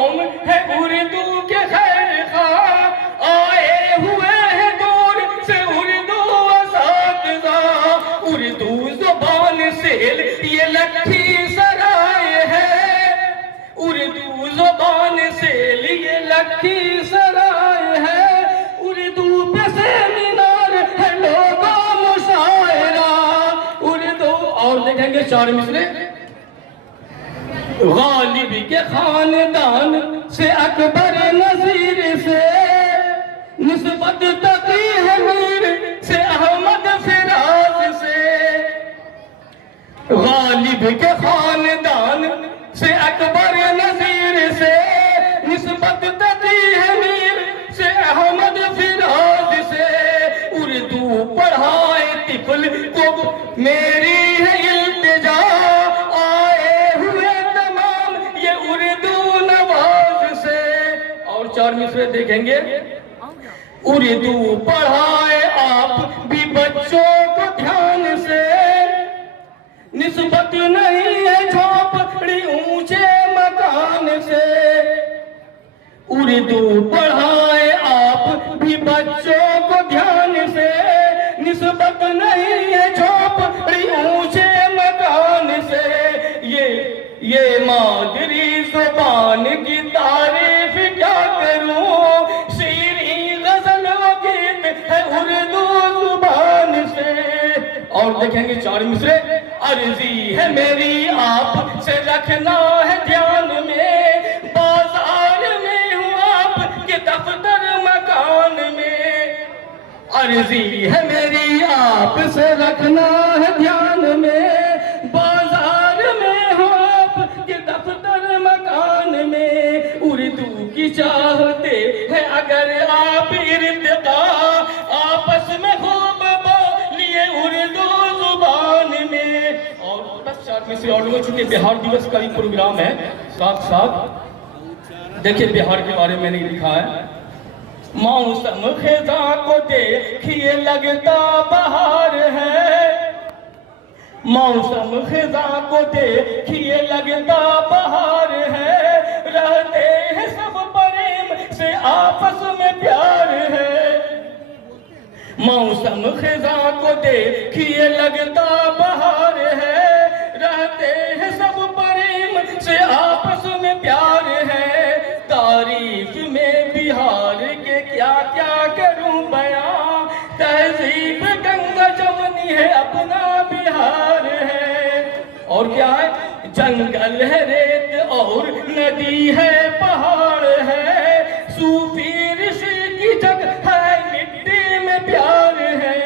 कौम है उर्दू के खैर खा, आए हुए हैं दूर से उर्दू असातिज़ा। उर्दू ज़ुबान से ये लखीसराय है, उर्दू ज़ुबान से ये लखीसराय है। उर्दू पे सेमिनार है लोगों मुशायरा, उर्दू। और देखेंगे 4 मिसरे। गालिब के खानदान से अकबर नजीर से निस्बत तकी है मीर से अहमद फिराज से। गालिब के खानदान से अकबर नजीर से निस्बत तकी है मीर से अहमद फिराज से। उर्दू पढ़ाए तिफल को मेरी है इल्तिजा, आए हुए तमाम ये उर्दू नवाज से। और 4 मिसरे देखेंगे। उर्दू पढ़ाए आप भी बच्चों को ध्यान से, निस्बत नहीं है झोपड़ी ऊंचे मकान से। उर्दू पढ़ाए आप भी बच्चों को ध्यान से, निस्बत नहीं है झोपड़ी ऊंचे मकान से। ये मादरी ज़ुबान की तारीफ क्या करूं, शीरी गजल व गीत है उर्दू ज़ुबान से। और देखेंगे 4 मिसरे। अर्जी है मेरी आप से रखना है ध्यान में, बाजार में हूँ आपके दफ्तर मकान में। अर्जी है मेरी आप से रखना है ध्यान में, बाजार में हूँ आपके दफ्तर मकान में। उर्दू की चाहते हैं अगर आप इर्तिका, आपस में खूब बोलिए उर्दू ज़ुबान में। और बस 4 मिसरे और लोगों, चूंकि बिहार दिवस का भी प्रोग्राम है साथ साथ, देखिए बिहार के बारे में नहीं लिखा है। मौसम खिज़ा को देखिए लगता बहार है, मौसम खिज़ा को देखिए लगता बहार है। रहते हैं सब प्रेम से आपस में प्यार है, मौसम खिज़ा को देखिए लगता बहार है। रहते हैं सब प्रेम से आपस में प्यार है। तारीफ में बिहार के क्या क्या करूं बयां, तहजीब गंगा जमुनी है अपना बिहार है। और क्या है, जंगल है रेत और नदी है पहाड़ है, सूफी ऋषि की जगह है मिट्टी में प्यार है।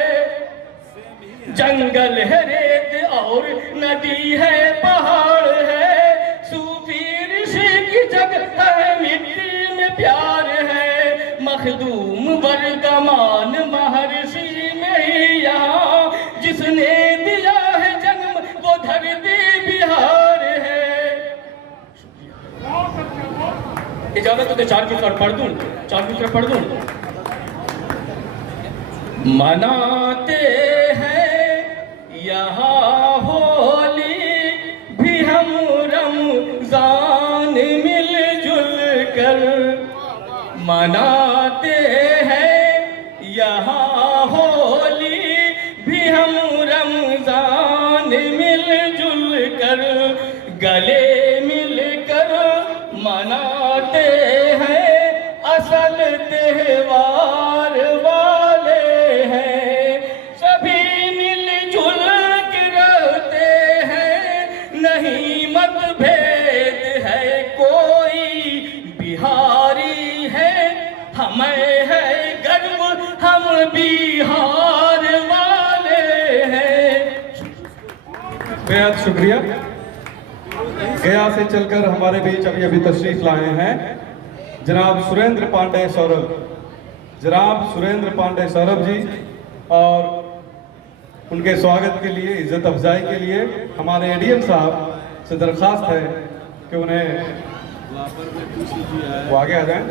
जंगल है रेत और नदी है पहाड़ है, सूफी ऋषि की जगह है मिट्टी में प्यार है। मखदूम वर्धमान महर्षि में ही यहाँ जिसने दिया है जन्म वो धरती बिहार है। इजाजत हो तो 4 मिसरे पढ़ दूं, 4 मिसरे पढ़ दूं। मनाते हैं यहाँ होली भी हम रमजान मिलजुल कर, मनाते हैं यहाँ होली भी हम रमजान मिलजुल कर। गले मिलकर मनाते हैं, असल त्योहार वाले हैं। सभी मिलजुल के रहते हैं, नहीं मतभेद है कोई। बिहारी है हमें है गर्व, हम बिहार वाले हैं। बेहद शुक्रिया। गया से चलकर हमारे बीच अभी तशरीफ लाए हैं जनाब सुरेंद्र पांडे सौरभ, जनाब सुरेंद्र पांडे सौरभ जी। और उनके स्वागत के लिए, इज्जत अफजाई के लिए हमारे एडीएम साहब से दरख्वास्त है कि उन्हें वो आगे आ जाएं।